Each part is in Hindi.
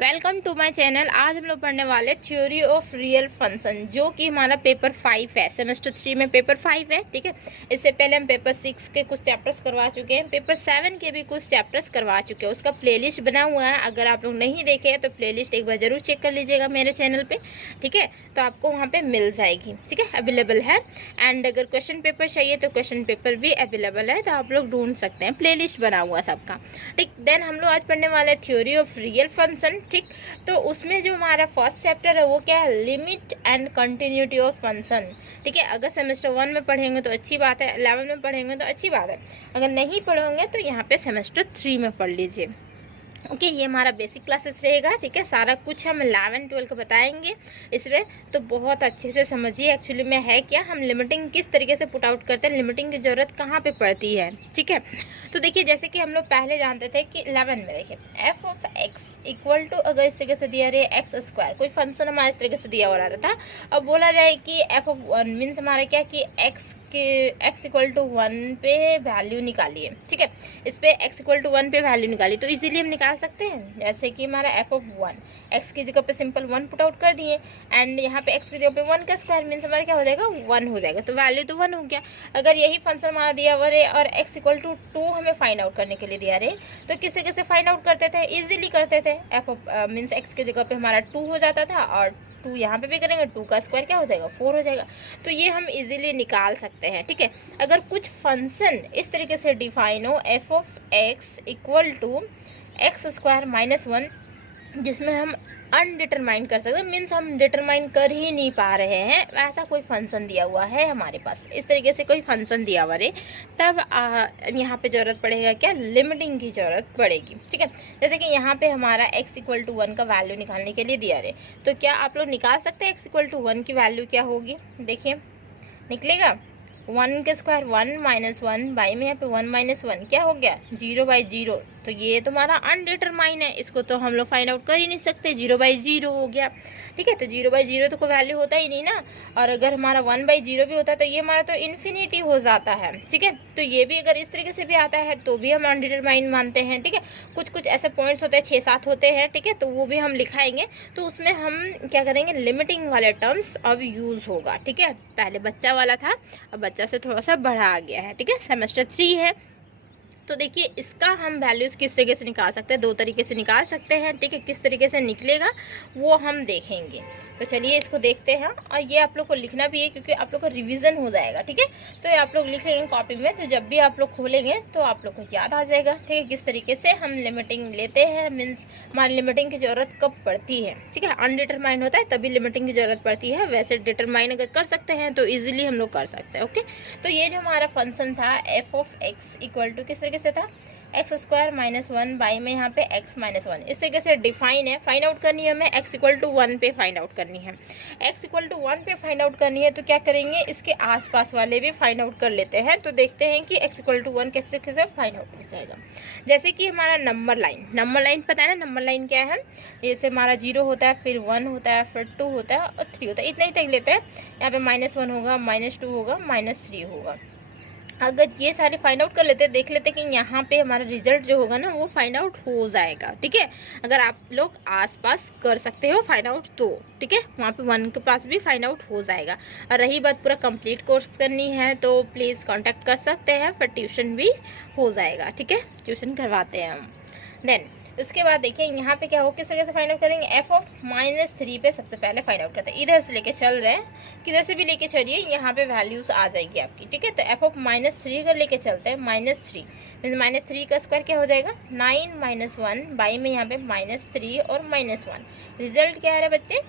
Welcome to my channel. आज हम लोग पढ़ने वाले थ्योरी ऑफ रियल फंक्शन, जो कि हमारा पेपर 5 है। सेमेस्टर 3 में पेपर 5 है, ठीक है। इससे पहले हम पेपर 6 के कुछ चैप्टर्स करवा चुके हैं, पेपर 7 के भी कुछ चैप्टर्स करवा चुके हैं। उसका प्लेलिस्ट बना हुआ है, अगर आप लोग नहीं देखे हैं तो प्लेलिस्ट एक बार जरूर चेक कर लीजिएगा मेरे चैनल पे, ठीक है। तो आपको वहाँ पे मिल जाएगी, ठीक है, अवेलेबल है। एंड अगर क्वेश्चन पेपर चाहिए तो क्वेश्चन पेपर भी अवेलेबल है, तो आप लोग ढूंढ सकते हैं, प्लेलिस्ट बना हुआ सबका, ठीक। देन हम लोग आज पढ़ने वाले थ्योरी ऑफ रियल फंक्शन, ठीक। तो उसमें जो हमारा फर्स्ट चैप्टर है वो क्या है, limit and continuity of function, ठीक है। अगर सेमेस्टर 1 में पढ़ेंगे तो अच्छी बात है, 11 में पढ़ेंगे तो अच्छी बात है, अगर नहीं पढ़ोगे तो यहाँ पे सेमेस्टर 3 में पढ़ लीजिए, ओके। ये हमारा बेसिक क्लासेस रहेगा, ठीक है। सारा कुछ हम 11-12 को बताएंगे इसमें, तो बहुत अच्छे से समझिए एक्चुअली में है क्या, हम लिमिटिंग किस तरीके से पुट आउट करते हैं, लिमिटिंग की ज़रूरत कहाँ पे पड़ती है, ठीक है। तो देखिए, जैसे कि हम लोग पहले जानते थे कि 11 में देखिए f of x equal to, अगर इस तरीके से दिया रहे एक्स स्क्वायर, कोई फंक्शन हमारा इस तरीके से दिया हो रहा था। अब बोला जाए कि एफ ऑफ 1 मीन्स हमारा क्या कि एक्स इक्वल टू 1 पे वैल्यू निकालिए, ठीक है। इस पे x इक्वल टू 1 पे वैल्यू निकाली तो इजीली हम निकाल सकते हैं। जैसे कि हमारा f ऑफ 1 x की जगह पे सिंपल 1 पुट आउट कर दिए, एंड यहाँ पे x की जगह पे 1 का स्क्वायर मीन्स हमारा क्या हो जाएगा, 1 हो जाएगा, तो वैल्यू तो 1 हो गया। अगर यही फंक्शन हमारा दिया हुआ रहे और x इक्वल टू 2 हमें फाइंड आउट करने के लिए दिया रहे, तो किस तरीके से फाइंड आउट करते थे, इजीली करते थे। f ऑफ मीन्स x की जगह पे हमारा 2 हो जाता था, और 2 यहाँ पे भी करेंगे, 2 का स्क्वायर क्या हो जाएगा, 4 हो जाएगा। तो ये हम इजीली निकाल सकते हैं, ठीक है। अगर कुछ फंक्शन इस तरीके से डिफाइन हो, f of x equal to x square minus 1, जिसमें हम अनडिटरमाइन कर सकते हैं, मीन्स हम डिटरमाइन कर ही नहीं पा रहे हैं, ऐसा कोई फंक्शन दिया हुआ है हमारे पास, इस तरीके से कोई फंक्शन दिया हुआ है, तब यहाँ पे ज़रूरत पड़ेगा क्या, लिमिटिंग की ज़रूरत पड़ेगी, ठीक है। जैसे कि यहाँ पे हमारा x इक्वल टू 1 का वैल्यू निकालने के लिए दिया रहे, तो क्या आप लोग निकाल सकते हैं x इक्वल टू 1 की वैल्यू क्या होगी, देखिए निकलेगा 1 का स्क्वायर 1 माइनस 1 बाई में यहाँ पे 1 माइनस 1 क्या हो गया, 0/0। तो ये तुम्हारा अनडिटरमाइन है, इसको तो हम लोग फाइंड आउट कर ही नहीं सकते, 0/0 हो गया, ठीक है। तो 0/0 तो कोई वैल्यू होता ही नहीं ना, और अगर हमारा 1/0 भी होता है तो ये हमारा तो इन्फिनिटी हो जाता है, ठीक है। तो ये भी अगर इस तरीके से भी आता है तो भी हम अनडिटरमाइन मानते हैं, ठीक है। कुछ कुछ ऐसे पॉइंट्स होते हैं, 6-7 होते हैं, ठीक है, तो वो भी हम लिखाएंगे। तो उसमें हम क्या करेंगे, लिमिटिंग वाले टर्म्स अब यूज़ होगा, ठीक है। पहले बच्चा वाला था, अब बच्चा से थोड़ा सा बढ़ा आ गया है, ठीक है, सेमेस्टर 3 है। तो देखिए, इसका हम वैल्यूज़ किस तरीके से निकाल सकते हैं, 2 तरीके से निकाल सकते हैं, ठीक है। किस तरीके से निकलेगा वो हम देखेंगे। तो चलिए इसको देखते हैं, और ये आप लोग को लिखना भी है क्योंकि आप लोग का रिवीजन हो जाएगा, ठीक है। तो ये आप लोग लिख लेंगे कॉपी में, तो जब भी आप लोग खोलेंगे तो आप लोग को याद आ जाएगा, ठीक है, किस तरीके से हम लिमिटिंग लेते हैं, मीन्स हमारी लिमिटिंग की ज़रूरत कब पड़ती है, ठीक है। अनडिटरमाइन होता है तभी लिमिटिंग की ज़रूरत पड़ती है, वैसे डिटरमाइन अगर कर सकते हैं तो ईजिली हम लोग कर सकते हैं, ओके। तो ये जो हमारा फंक्शन था f of x equal to किस तरीके से था, एक्स स्क्वायर माइनस 1 बाई में यहाँ पे एक्स माइनस 1, इस तरीके से डिफाइन है। फाइंड आउट करनी है हमें एक्स इक्वल टू 1 पे फाइंड आउट करनी है, एक्स इक्वल टू 1 पे फाइंड आउट करनी है। तो क्या करेंगे, इसके आसपास वाले भी फाइंड आउट कर लेते हैं, तो देखते हैं कि एक्स इक्वल टू 1 किस तरीके से फाइंड आउट हो जाएगा। जैसे कि हमारा नंबर लाइन पता है ना, नंबर लाइन क्या है, जैसे हमारा 0 होता है, फिर 1 होता है, फिर 2 होता है और 3 होता है, इतना ही तक लेते हैं। यहाँ पे -1 होगा, -2 होगा, -3 होगा। अगर ये सारे फाइंड आउट कर लेते हैं, देख लेते हैं कि यहाँ पे हमारा रिजल्ट जो होगा ना वो फाइंड आउट हो जाएगा, ठीक है। अगर आप लोग आसपास कर सकते हो फाइंड आउट तो, ठीक है, वहाँ पे 1 के पास भी फाइंड आउट हो जाएगा। और रही बात पूरा कंप्लीट कोर्स करनी है तो प्लीज़ कांटेक्ट कर सकते हैं, फिर ट्यूशन भी हो जाएगा, ठीक है, ट्यूशन करवाते हैं हम। देन उसके बाद देखिए यहाँ पे क्या हो, किस तरीके से फाइंड आउट करेंगे, एफ ऑफ -3 पे सबसे पहले फाइंड आउट करते हैं। इधर से लेके चल रहे हैं, किधर से भी लेके चलिए, यहाँ पे वैल्यूज आ जाएगी आपकी, ठीक है। तो एफ ऑफ -3 अगर लेके चलते हैं, -3 मीन -3 का स्क्वायर क्या हो जाएगा, 9 - 1 बाई में यहाँ पे -3 और -1, रिजल्ट क्या आ रहा है बच्चे,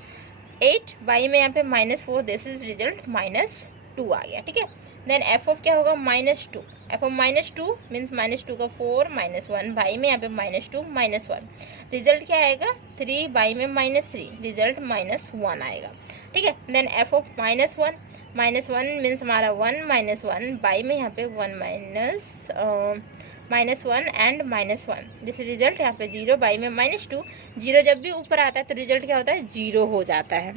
8 बाई में यहाँ पे -4, दिस इज रिजल्ट -2 आ गया, ठीक है। देन एफ ऑफ क्या होगा, -2, एफ ऑफ -2 मीन्स -2 का 4 -1 बाई में यहाँ पे -2 -1, रिजल्ट क्या आएगा, 3 बाई में -3, रिजल्ट -1 आएगा, ठीक है। देन एफ ऑफ -1 मीन्स हमारा 1 -1 बाई में यहाँ पे 1 -1 एंड -1, दिस रिजल्ट यहाँ पे 0 बाई में -2, 0 जब भी ऊपर आता है तो रिजल्ट क्या होता है, 0 हो जाता है,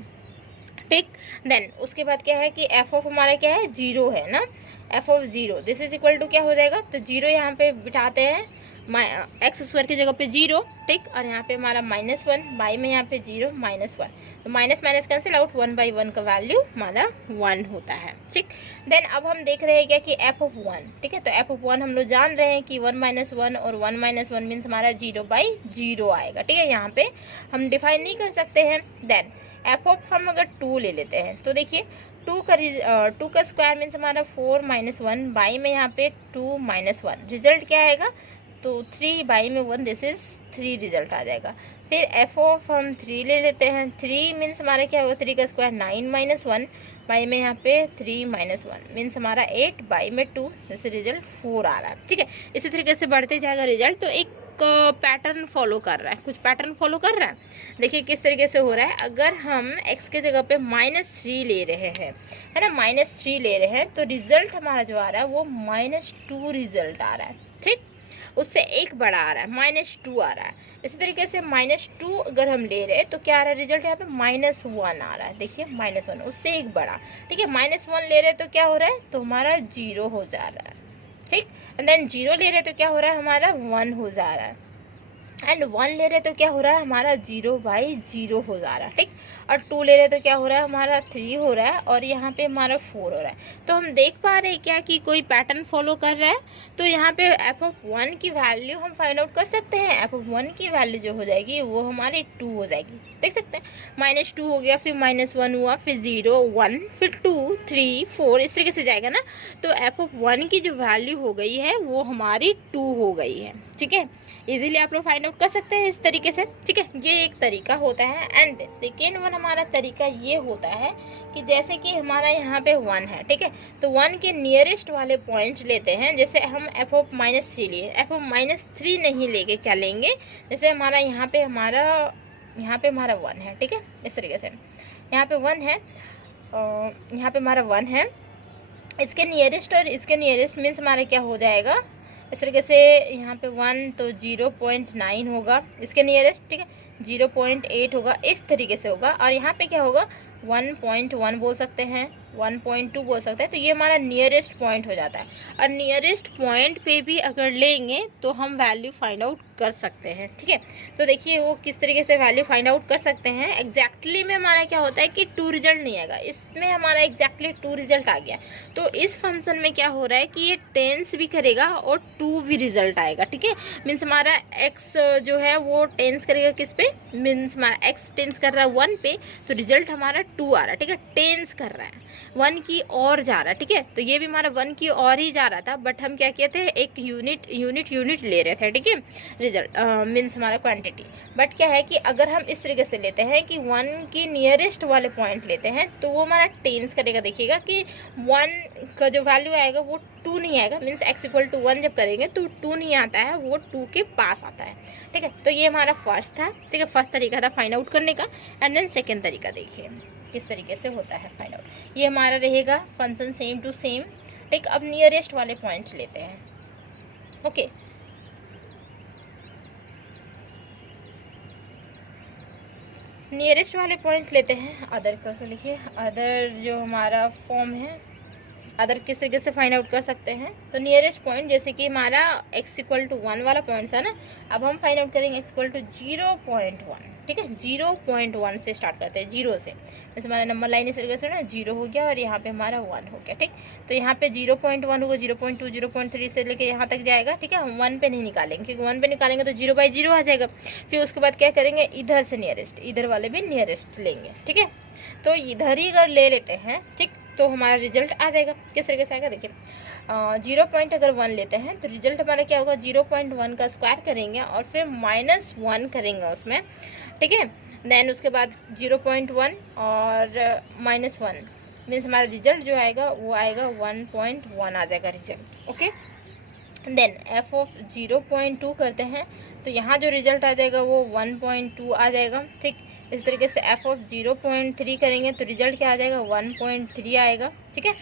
ठीक। देन उसके बाद क्या है कि एफ ऑफ हमारा क्या है, 0 है ना, f of 0 this is equal to क्या हो जाएगा, तो 0 यहाँ पे बिठाते हैं एक्स स्क्वायर की जगह पे 0, ठीक, और यहाँ पे हमारा -1, बाई में यहाँ पे 0 -1, तो माइनस माइनस कैंसिल आउट, 1/1 का वैल्यू हमारा 1 होता है, ठीक। देन अब हम देख रहे हैं क्या कि f(1), ठीक है, तो f(1) हम लोग जान रहे हैं कि 1 - 1 और 1 - 1 मीन्स हमारा 0/0 आएगा, ठीक है, यहाँ पे हम डिफाइन नहीं कर सकते हैं। देन हम अगर 2 ले लेते हैं तो देखिए 2 का स्क्वायर मीन्स हमारा 4 - 1, बाई में यहाँ पे 2 - 1, रिजल्ट क्या आएगा, तो 3 बाई में 1, दिस इज 3 रिजल्ट आ जाएगा। फिर हम 3 ले लेते हैं, 3 मीन्स हमारा क्या होगा, 3 का स्क्वायर 9 - 1, बाई में यहाँ पे 3 - 1 मीन्स हमारा 8, बाई में 2, जैसे रिजल्ट 4 आ रहा है, ठीक है। इसी तरीके से बढ़ते जाएगा रिजल्ट, तो एक पैटर्न फॉलो कर रहा है, कुछ पैटर्न फॉलो कर रहा है। देखिए किस तरीके से हो रहा है, अगर हम x के जगह पे -3 ले रहे हैं, है ना, -3 ले रहे हैं, तो रिजल्ट हमारा जो आ रहा है वो -2 रिजल्ट आ रहा है, ठीक, उससे एक बड़ा आ रहा है, -2 आ रहा है। इसी तरीके से -2 अगर हम ले रहे हैं तो क्या आ रहा है रिजल्ट, यहाँ पे -1 आ रहा है, देखिए -1, उससे एक बड़ा, ठीक है। -1 ले रहे हैं तो क्या हो रहा है, तो हमारा 0 हो जा रहा है, ठीक। एंड देन 0 ले रहे हैं तो क्या हो रहा है, हमारा 1 हो जा रहा है। एंड 1 ले रहे तो क्या हो रहा है, हमारा 0/0 हो जा रहा है, ठीक। और 2 ले रहे तो क्या हो रहा है, हमारा 3 हो रहा है, और यहाँ पे हमारा 4 हो रहा है। तो हम देख पा रहे हैं क्या कि कोई पैटर्न फॉलो कर रहा है। तो यहाँ पे f(1) की वैल्यू हम फाइंड आउट कर सकते हैं। f(1) की वैल्यू जो हो जाएगी वो हमारी 2 हो जाएगी, देख सकते हैं, -2 हो गया, फिर -1 हुआ, फिर 0 1, फिर 2 3 4, इस तरीके से जाएगा ना। तो f(1) की जो वैल्यू हो गई है वो हमारी 2 हो गई है, ठीक है। इजीली आप लोग फाइंड आउट कर सकते हैं इस तरीके से, ठीक है, ये एक तरीका होता है। एंड सेकेंड वन हमारा तरीका ये होता है कि जैसे कि हमारा यहाँ पे 1 है, ठीक है, तो 1 के नियरेस्ट वाले पॉइंट्स लेते हैं। जैसे हम f(-3) लिए, f(-3) नहीं लेके क्या लेंगे, जैसे हमारा यहाँ पे हमारा 1 है, ठीक है, इस तरीके से यहाँ पे 1 है, यहाँ पे हमारा 1 है, इसके नियरेस्ट और इसके नियरेस्ट मीन्स हमारा क्या हो जाएगा, इस तरीके से यहाँ पे 1 तो 0.9 होगा, इसके नियरेस्ट, ठीक है, 0.8 होगा, इस तरीके से होगा। और यहाँ पे क्या होगा, 1.1 बोल सकते हैं, 1.2 बोल सकते हैं। तो ये हमारा नियरेस्ट पॉइंट हो जाता है। और नियरेस्ट पॉइंट पे भी अगर लेंगे तो हम वैल्यू फाइंड आउट कर सकते हैं, ठीक है। तो देखिए वो किस तरीके से वैल्यू फाइंड आउट कर सकते हैं। एग्जैक्टली में हमारा क्या होता है कि 2 रिजल्ट नहीं आएगा, इसमें हमारा एग्जैक्टली 2 रिजल्ट आ गया। तो इस फंक्शन में क्या हो रहा है कि ये टेंस भी करेगा और 2 भी रिजल्ट आएगा, ठीक है। मीन्स हमारा x जो है वो टेंस करेगा किस पे, मीन्स हमारा x टेंस कर रहा है 1 पे, तो रिजल्ट हमारा 2 आ रहा है, ठीक है, टेंस कर रहा है, 1 की ओर जा रहा है, ठीक है। तो ये भी हमारा 1 की ओर ही जा रहा था, बट हम क्या किए थे, एक यूनिट ले रहे थे, ठीक है, रिजल्ट मीन्स हमारा क्वांटिटी। बट क्या है कि अगर हम इस तरीके से लेते हैं कि 1 की नियरेस्ट वाले पॉइंट लेते हैं तो वो हमारा टेंस करेगा। देखिएगा कि 1 का जो वैल्यू आएगा वो 2 नहीं आएगा, मीन्स x = 1 जब करेंगे तो 2 नहीं आता है, वो 2 के पास आता है, ठीक है। तो ये हमारा फर्स्ट था, ठीक है, फर्स्ट तरीका था फाइंड आउट करने का। एंड देन सेकेंड तरीका देखिए किस तरीके से होता है फाइंड आउट। ये हमारा रहेगा फंक्शन सेम टू सेम, ठीक। अब नियरेस्ट वाले पॉइंट्स लेते हैं, ओके। नियरेस्ट वाले पॉइंट लेते हैं, अदर करके लिखिए, अदर जो हमारा फॉर्म है, अदर किस तरीके से फाइंड आउट कर सकते हैं। तो नियरेस्ट पॉइंट जैसे कि हमारा x = 1 वाला पॉइंट था ना, अब हम फाइंड आउट करेंगे x = 0.1, ठीक है, 0.1 से स्टार्ट करते हैं, 0 से, जैसे हमारा नंबर लाइन इस तरीके से ना 0 हो गया और यहाँ पे हमारा 1 हो गया, ठीक। तो यहाँ पे 0.1 होगा, 0.2 0.3 से लेके यहाँ तक जाएगा, ठीक है। हम 1 पे नहीं निकालेंगे क्योंकि 1 पे निकालेंगे तो 0/0 आ जाएगा। फिर उसके बाद क्या करेंगे, इधर से नियरेस्ट, इधर वाले भी नियरेस्ट लेंगे, ठीक है। तो इधर ही अगर ले लेते हैं, ठीक, तो हमारा रिजल्ट आ जाएगा। किस तरीके से आएगा देखिए, 0.1 लेते हैं तो रिजल्ट हमारा क्या होगा, 0.1 का स्क्वायर करेंगे और फिर -1 करेंगे उसमें, ठीक है। देन उसके बाद 0.1 और -1 मीन्स हमारा रिजल्ट जो आएगा वो आएगा 1.1 आ जाएगा रिजल्ट, ओके। देन f(0.2) करते हैं तो यहाँ जो रिजल्ट आ जाएगा वो 1.2 आ जाएगा, ठीक। इस तरीके से f(0.3) करेंगे तो रिजल्ट क्या आ जाएगा, 1.3 आएगा, ठीक है।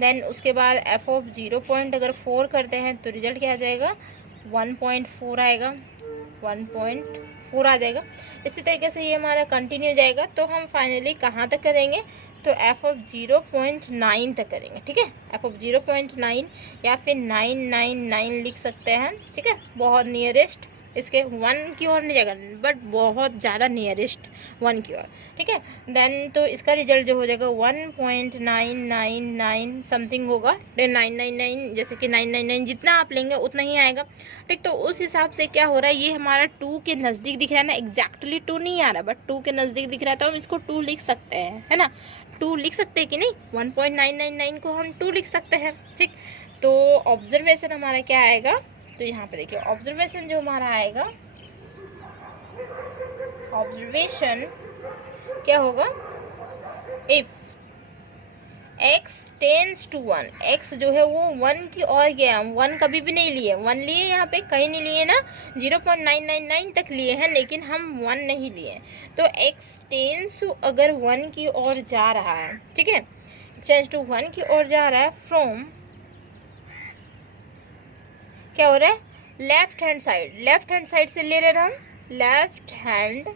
देन उसके बाद f(0.4) करते हैं तो रिजल्ट क्या आ जाएगा, 1.4 आएगा, 1.4 आ जाएगा। इसी तरीके से ये हमारा कंटिन्यू जाएगा। तो हम फाइनली कहाँ तक करेंगे, तो एफ ऑफ 0.9 तक करेंगे, ठीक है। एफ ऑफ 0.9 या फिर 999 लिख सकते हैं, ठीक है। बहुत नियरेस्ट इसके 1 की ओर नहीं जाएगा, बट बहुत ज़्यादा नियरेस्ट 1 की ओर, ठीक है। देन तो इसका रिजल्ट जो हो जाएगा 1.999 समथिंग होगा। 999 जैसे कि 999 जितना आप लेंगे उतना ही आएगा, ठीक। तो उस हिसाब से क्या हो रहा है, ये हमारा 2 के नज़दीक दिख रहा है ना, एग्जैक्टली 2 नहीं आ रहा, बट 2 के नज़दीक दिख रहा है, तो हम इसको 2 लिख सकते हैं, है ना। 2 लिख सकते हैं कि नहीं, 1.999 को हम 2 लिख सकते हैं, ठीक। तो ऑब्जर्वेशन हमारा क्या आएगा, तो यहाँ पे देखिए ऑब्जर्वेशन जो हमारा आएगा, ऑब्जर्वेशन क्या होगा, if x tends to 1, x जो है वो 1 की ओर गया, 1 कभी भी नहीं लिए, 1 लिए यहाँ पे कहीं नहीं लिए ना, 0.999 तक लिए हैं, लेकिन हम 1 नहीं लिए। तो x टेंस अगर 1 की ओर जा रहा है, ठीक है, टेंस टू 1 की ओर जा रहा है, फ्रॉम क्या हो रहा है, left hand side, left hand side से ले रहे हैं हम, लेफ्ट हैंड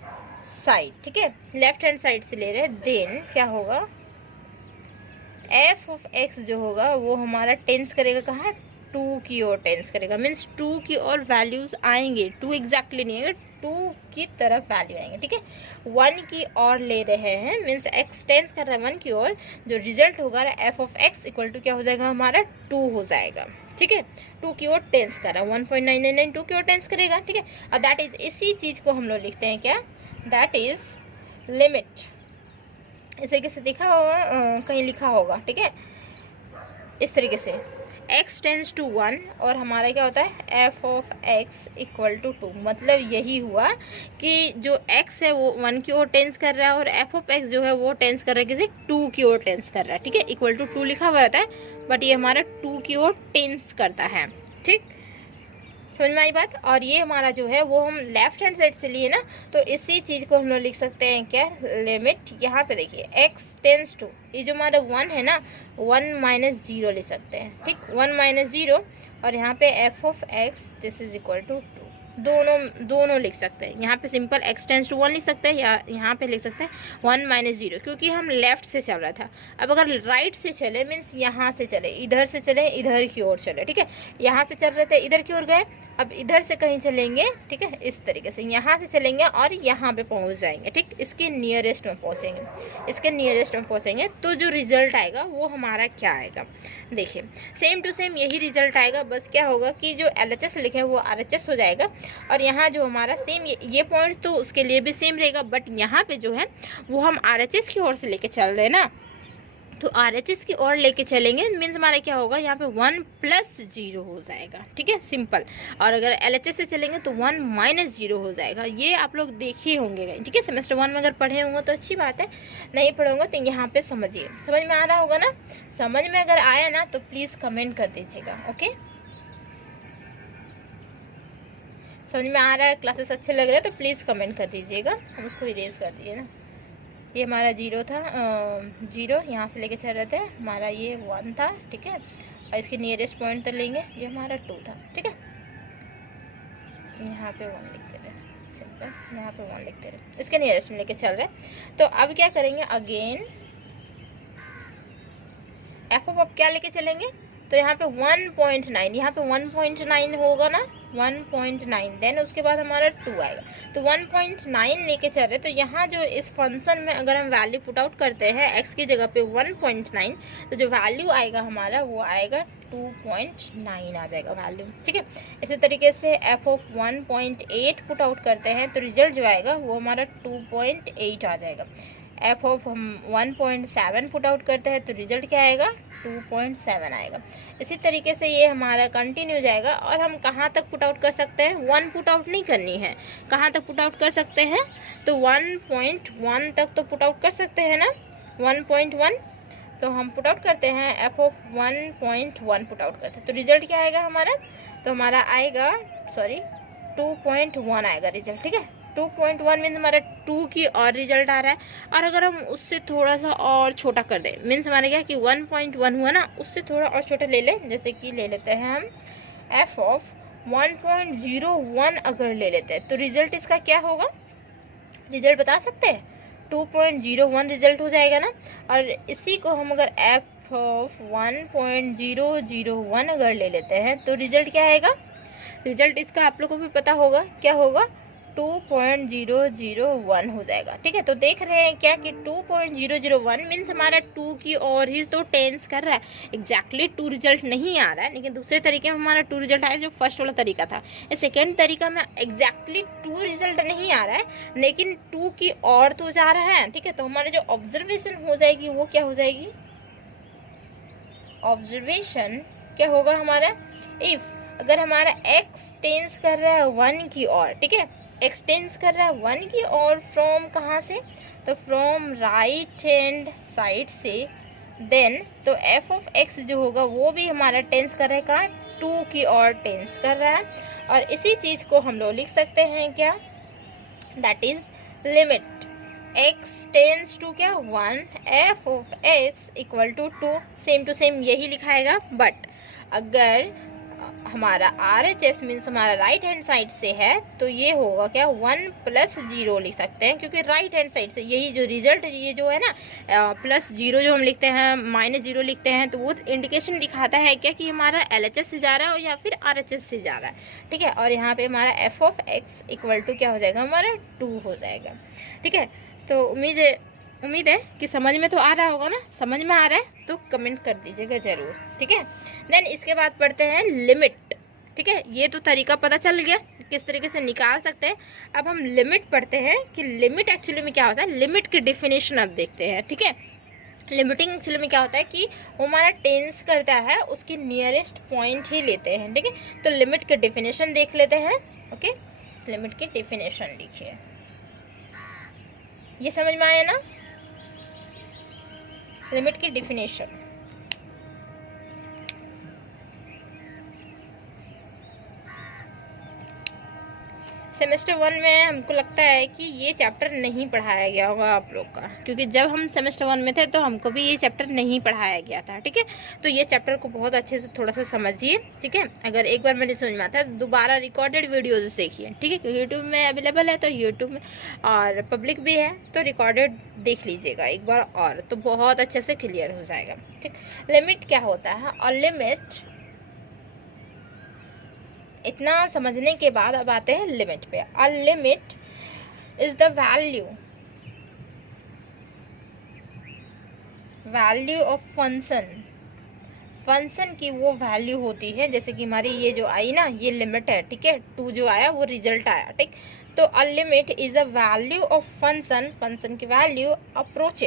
साइड, ठीक है, लेफ्ट हैंड साइड से ले रहे हैं। देन क्या होगा, एफ ऑफ एक्स जो होगा वो हमारा टेंस करेगा कहाँ, 2 की ओर टेंस करेगा, मीन्स 2 की ओर वैल्यूज आएंगे, 2 एग्जैक्टली नहीं आएंगे, 2 की तरफ वैल्यू आएंगे, ठीक है। 1 की ओर ले रहे हैं, मीन्स एक्स टेंस कर रहा है 1 की ओर, जो रिजल्ट होगा f of x equal to क्या हो जाएगा हमारा, 2 हो जाएगा, ठीक है। 2 की ओर टेंस कर रहा है, 1.999 2 की ओर टेंस करेगा, ठीक है। और दैट इज, इसी चीज को हम लोग लिखते हैं क्या, दैट इज लिमिट, इस तरीके से दिखा होगा, कहीं लिखा होगा, ठीक है, इस तरीके से x टेंस टू 1 और हमारा क्या होता है, f of x equal to 2, मतलब यही हुआ कि जो x है वो 1 की ओर टेंस कर रहा है और f ऑफ x जो है वो टेंस कर रहा है किसी 2 की ओर टेंस कर रहा है, ठीक है। इक्वल टू 2 लिखा हुआ रहता है, बट ये हमारा 2 की ओर टेंस करता है, ठीक, समझ में आई बात। और ये हमारा जो है वो हम लेफ्ट हैंड साइड से लिए ना, तो इसी चीज को हम लोग लिख सकते हैं क्या, लिमिट, यहाँ पे देखिए x टेंस टू, ये जो हमारा 1 है ना, 1 माइनस 0 ले सकते हैं, ठीक, 1 माइनस 0, और यहाँ पे f of x this is equal to 2, दोनों लिख सकते हैं। यहाँ पे सिंपल x टेंस टू 1 लिख सकते हैं, या यहाँ पे लिख सकते हैं 1 माइनस 0, क्योंकि हम लेफ्ट से चल रहा था। अब अगर राइट से चले, मीन्स यहाँ से चले, इधर से चले, इधर की ओर चले, ठीक है, यहाँ से चल रहे थे इधर की ओर गए, अब इधर से कहीं चलेंगे, ठीक है, इस तरीके से यहाँ से चलेंगे और यहाँ पे पहुँच जाएंगे, ठीक, इसके नियरेस्ट में पहुँचेंगे, इसके नियरेस्ट में पहुँचेंगे, तो जो रिजल्ट आएगा वो हमारा क्या आएगा, देखिए सेम टू सेम यही रिजल्ट आएगा, बस क्या होगा कि जो LHS लिखे है वो RHS हो जाएगा, और यहाँ जो हमारा सेम ये पॉइंट तो उसके लिए भी सेम रहेगा, बट यहाँ पे जो है वो हम RHS की ओर से लेके चल रहे हैं ना, तो RHS की ओर लेके चलेंगे, मीन्स हमारा क्या होगा, यहाँ पे 1 प्लस 0 हो जाएगा, ठीक है, सिंपल। और अगर LHS से चलेंगे तो 1 माइनस 0 हो जाएगा। ये आप लोग देखे होंगे, ठीक है, सेमेस्टर 1 में अगर पढ़े होंगे तो अच्छी बात है, नहीं पढ़े होंगे तो यहाँ पे समझिए, समझ में आ रहा होगा ना। समझ में अगर आया ना तो प्लीज़ कमेंट कर दीजिएगा, ओके। समझ में आ रहा है, क्लासेस अच्छे लग रहे हैं तो प्लीज़ कमेंट कर दीजिएगा। हम उसको इरेज कर दिए ना, ये हमारा 0 था, 0 यहाँ से लेके चल रहे थे, हमारा ये 1 था, ठीक है, और इसके नियरेस्ट पॉइंट तक लेंगे, ये हमारा 2 था, ठीक है, यहाँ पे 1 लिखते रहे, सिंपल, यहाँ पे 1 लिखते रहे, इसके नियरेस्ट में लेके चल रहे। तो अब क्या करेंगे, अगेन एफ ऑफ क्या लेके चलेंगे, तो यहाँ पे 1.9, यहाँ पे 1.9 होगा ना, 1.9, देन उसके बाद हमारा 2 आएगा, तो 1.9 लेके चल रहे। तो यहाँ जो इस फंक्शन में अगर हम वैल्यू पुट आउट करते हैं x की जगह पे 1.9, तो जो वैल्यू आएगा हमारा वो आएगा 2.9 आ जाएगा वैल्यू, ठीक है। इसी तरीके से f ऑफ 1.8 पुट आउट करते हैं तो रिजल्ट जो आएगा वो हमारा 2.8 आ जाएगा। एफ ऑफ हम 1.7 पुट आउट करते हैं तो रिजल्ट क्या आएगा, 2.7 आएगा। इसी तरीके से ये हमारा कंटिन्यू जाएगा। और हम कहाँ तक पुट आउट कर सकते हैं, 1 पुट आउट नहीं करनी है, कहाँ तक पुट आउट कर सकते हैं, तो 1.1 तक तो पुट आउट कर सकते हैं ना, 1.1 तो हम पुट आउट करते हैं, एफ ऑफ 1.1 पुट आउट करते हैं तो रिजल्ट क्या आएगा हमारा, तो हमारा आएगा 2.1 आएगा रिजल्ट, ठीक है। 2.1 मीन्स हमारा 2 की और रिजल्ट आ रहा है। और अगर हम उससे थोड़ा सा और छोटा कर दें, मीन्स हमारा क्या कि 1.1 हुआ ना, उससे थोड़ा और छोटा ले लें, जैसे कि ले लेते हैं हम एफ ऑफ 1.01 अगर ले लेते हैं तो रिजल्ट इसका क्या होगा, रिजल्ट बता सकते हैं, 2.01 रिजल्ट हो जाएगा ना। और इसी को हम अगर f ऑफ 1.001 अगर ले लेते हैं तो रिजल्ट क्या आएगा, रिजल्ट इसका आप लोगों को भी पता होगा क्या होगा, 2.001 हो जाएगा। ठीक है, तो देख रहे हैं क्या कि 2.001 मीन्स हमारा 2 की और ही तो टेंस कर रहा है, एग्जैक्टली 2 रिजल्ट नहीं आ रहा है, लेकिन दूसरे तरीके में हमारा 2 रिजल्ट आया जो फर्स्ट वाला तरीका था। इस सेकेंड तरीका में एग्जैक्टली 2 रिजल्ट नहीं आ रहा है, लेकिन 2 की और तो जा रहा है। ठीक है, तो हमारी जो ऑब्जर्वेशन हो जाएगी वो क्या हो जाएगी, ऑब्जर्वेशन क्या होगा हमारा, इफ अगर हमारा x टेंस कर रहा है 1 की ओर, ठीक है, x टेंस कर रहा है 1 की ओर, फ्रॉम कहाँ से, तो फ्रॉम राइट हैंड साइड से, देन तो f ऑफ x जो होगा वो भी हमारा टेंस कर रहा है कहाँ, 2 की ओर टेंस कर रहा है। और इसी चीज को हम लोग लिख सकते हैं क्या, that is limit x tends to क्या 1, f of x equal to 2, same to same यही लिखाएगा। बट अगर हमारा RHS मीन्स हमारा राइट हैंड साइड से है तो ये होगा क्या 1 + 0 लिख सकते हैं, क्योंकि राइट हैंड साइड से यही जो रिजल्ट ये जो है ना +0 जो हम लिखते हैं -0 लिखते हैं, तो वो इंडिकेशन दिखाता है क्या कि हमारा LHS से जा रहा है या फिर RHS से जा रहा है। ठीक है, और यहाँ पे हमारा f of x equal to क्या हो जाएगा, हमारा 2 हो जाएगा। ठीक है, तो उम्मीद है कि समझ में तो आ रहा होगा ना, समझ में आ रहा है तो कमेंट कर दीजिएगा ज़रूर। ठीक है, देन इसके बाद पढ़ते हैं लिमिट। ठीक है, ये तो तरीका पता चल गया किस तरीके से निकाल सकते हैं। अब हम लिमिट पढ़ते हैं कि लिमिट एक्चुअली में क्या होता है, लिमिट की डिफिनेशन अब देखते हैं। ठीक है, लिमिटिंग एक्चुअली में क्या होता है कि वो हमारा टेंस करता है उसकी नियरेस्ट पॉइंट ही लेते हैं। ठीक है, तो लिमिट की डिफिनेशन देख लेते हैं। ओके, लिमिट की डिफिनेशन लिखिए, ये समझ में आया ना, लिमिट की डिफिनेशन। सेमेस्टर 1 में हमको लगता है कि ये चैप्टर नहीं पढ़ाया गया होगा आप लोग का, क्योंकि जब हम सेमेस्टर 1 में थे तो हमको भी ये चैप्टर नहीं पढ़ाया गया था। ठीक है, तो ये चैप्टर को बहुत अच्छे से थोड़ा सा समझिए। ठीक है, अगर एक बार मैंने समझ में आता है तो दोबारा रिकॉर्डेड वीडियोज देखिए। ठीक है, क्योंकि यूट्यूब में अवेलेबल है, तो यूट्यूब में और पब्लिक भी है, तो रिकॉर्डेड देख लीजिएगा एक बार और, तो बहुत अच्छे से क्लियर हो जाएगा। ठीक, लिमिट क्या होता है, और लिमिट इतना समझने के बाद अब आते हैं लिमिट पे। A limit is the value of function की वो वैल्यू होती है, जैसे कि हमारी ये जो आई ना, ये लिमिट है। ठीक है, 2 जो आया वो रिजल्ट आया। ठीक, तो a limit is a value of function की वैल्यू अप्रोच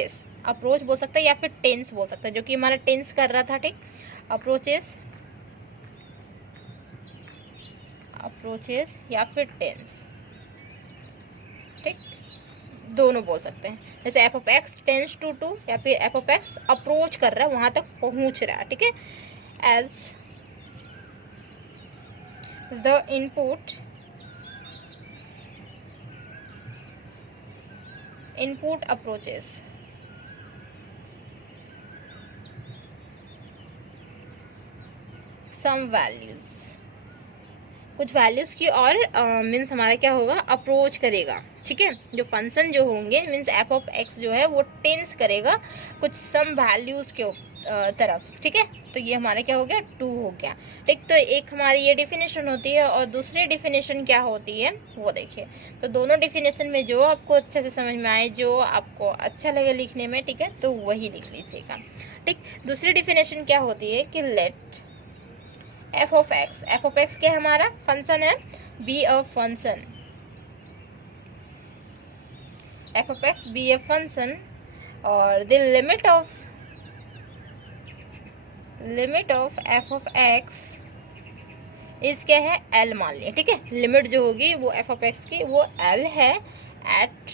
बोल सकते हैं या फिर टेंस बोल सकते हैं, जो कि हमारा टेंस कर रहा था। ठीक, अप्रोचेस या फिर टेंस, ठीक, दोनों बोल सकते हैं। जैसे f of x tends to 2 या फिर f ऑफ x अप्रोच कर रहा है, वहां तक पहुंच रहा है। ठीक है, as the input approaches some values, कुछ वैल्यूज की और मीन्स हमारा क्या होगा, अप्रोच करेगा। ठीक है, जो फंक्शन जो होंगे मीन्स f ऑफ x जो है वो टेंस करेगा कुछ सम वैल्यूज के तरफ। ठीक है, तो ये हमारा क्या हो गया, 2 हो गया। ठीक, तो एक हमारी ये डिफिनेशन होती है और दूसरी डिफिनेशन क्या होती है वो देखिए। तो दोनों डिफिनेशन में जो आपको अच्छे से समझ में आए, जो आपको अच्छा लगे लिखने में, ठीक है, तो वही लिख लीजिएगा। ठीक, दूसरी डिफिनेशन क्या होती है कि लेट f ऑफ x क्या हमारा फंक्शन है, be a function, f of x be a function, और the limit of f of x is क्या है, l मान लिया। ठीक है, लिमिट जो होगी वो f ऑफ x की वो l है, एट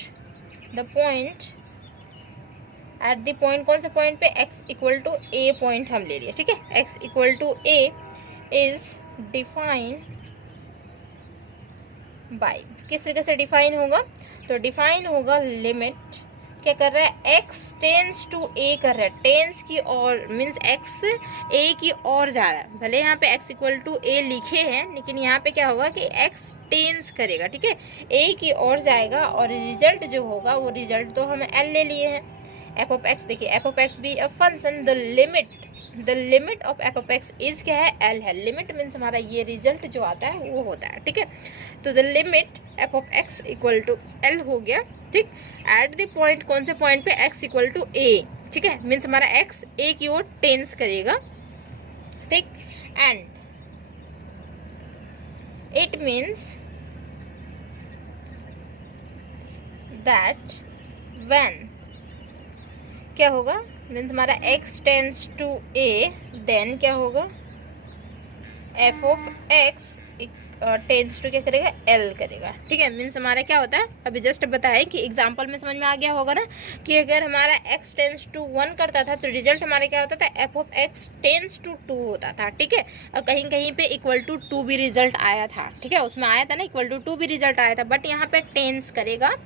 द पॉइंट कौन से पॉइंट पे, x equal to a point हम ले लिए। ठीक है, x equal to a is defined by, किस तरीके से डिफाइन होगा, तो डिफाइन होगा लिमिट क्या कर रहा है, x टेंस टू a कर रहा है, टेंस की और मीन्स x a की ओर जा रहा है। भले यहाँ पे x इक्वल टू a लिखे हैं, लेकिन यहाँ पे क्या होगा कि x टेंस करेगा, ठीक है, ए की ओर जाएगा और रिजल्ट जो होगा वो रिजल्ट तो हम एल ले लिए हैं। एफ ऑफ एक्स, देखिए f of x be a function, the limit of f of x is क्या है, एल है। लिमिट मीन्स हमारा ये रिजल्ट जो आता है वो होता है, ठीक है। तो the limit f of x equal to l हो गया, ठीक। एट द पॉइंट, कौन से पॉइंट पे, एक्स इक्वल टू ए, ठीक है, मीन्स हमारा एक्स ए की ओर टेंस करेगा, ठीक। And it means that when क्या होगा, मीन्स हमारा x tends to a, then क्या होगा, f of x tends to क्या करेगा, l करेगा, ठीक है। मीन्स हमारा क्या होता है, अभी जस्ट बताएं कि एग्जांपल में समझ में आ गया होगा ना, कि अगर हमारा x टेंस टू 1 करता था तो रिजल्ट हमारा क्या होता था, f of x tends to 2 होता था, ठीक है। और कहीं कहीं पे इक्वल टू 2 भी रिजल्ट आया था, ठीक है, उसमें आया था ना इक्वल टू 2 भी रिजल्ट आया था, बट यहाँ पे टेंस करेगा,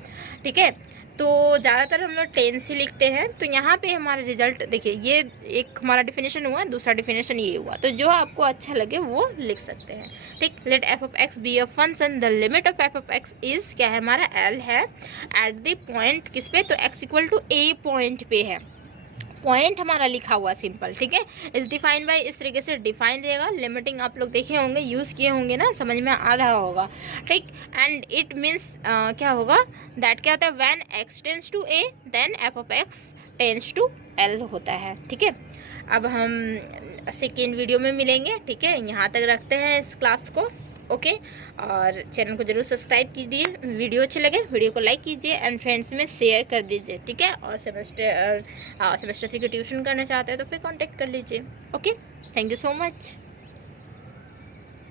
ठीक है। तो ज़्यादातर हम लोग टेंस ही लिखते हैं। तो यहाँ पे हमारा रिजल्ट देखिए, ये एक हमारा डिफिनेशन हुआ, दूसरा डिफिनेशन ये हुआ, तो जो आपको अच्छा लगे वो लिख सकते हैं, ठीक। Let f of x be a function, the limit of f of x is क्या है, हमारा एल है, एट द पॉइंट किस पे, तो x equal to a point पे है, पॉइंट हमारा लिखा हुआ सिंपल, ठीक है। इस डिफाइन बाय, इस तरीके से डिफाइन रहेगा। लिमिटिंग आप लोग देखे होंगे, यूज़ किए होंगे ना, समझ में आ रहा होगा, ठीक। एंड इट मीन्स क्या होगा, दैट क्या होता है, when x tends to a then f of x tends to l होता है, ठीक है। अब हम सेकेंड वीडियो में मिलेंगे, ठीक है। यहाँ तक रखते हैं इस क्लास को, ओके। और चैनल को जरूर सब्सक्राइब कीजिए, वीडियो अच्छे लगे वीडियो को लाइक कीजिए एंड फ्रेंड्स में शेयर कर दीजिए, ठीक है। और सेमेस्टर 3 की ट्यूशन करना चाहते हैं तो फिर कांटेक्ट कर लीजिए, okay. Thank you so much.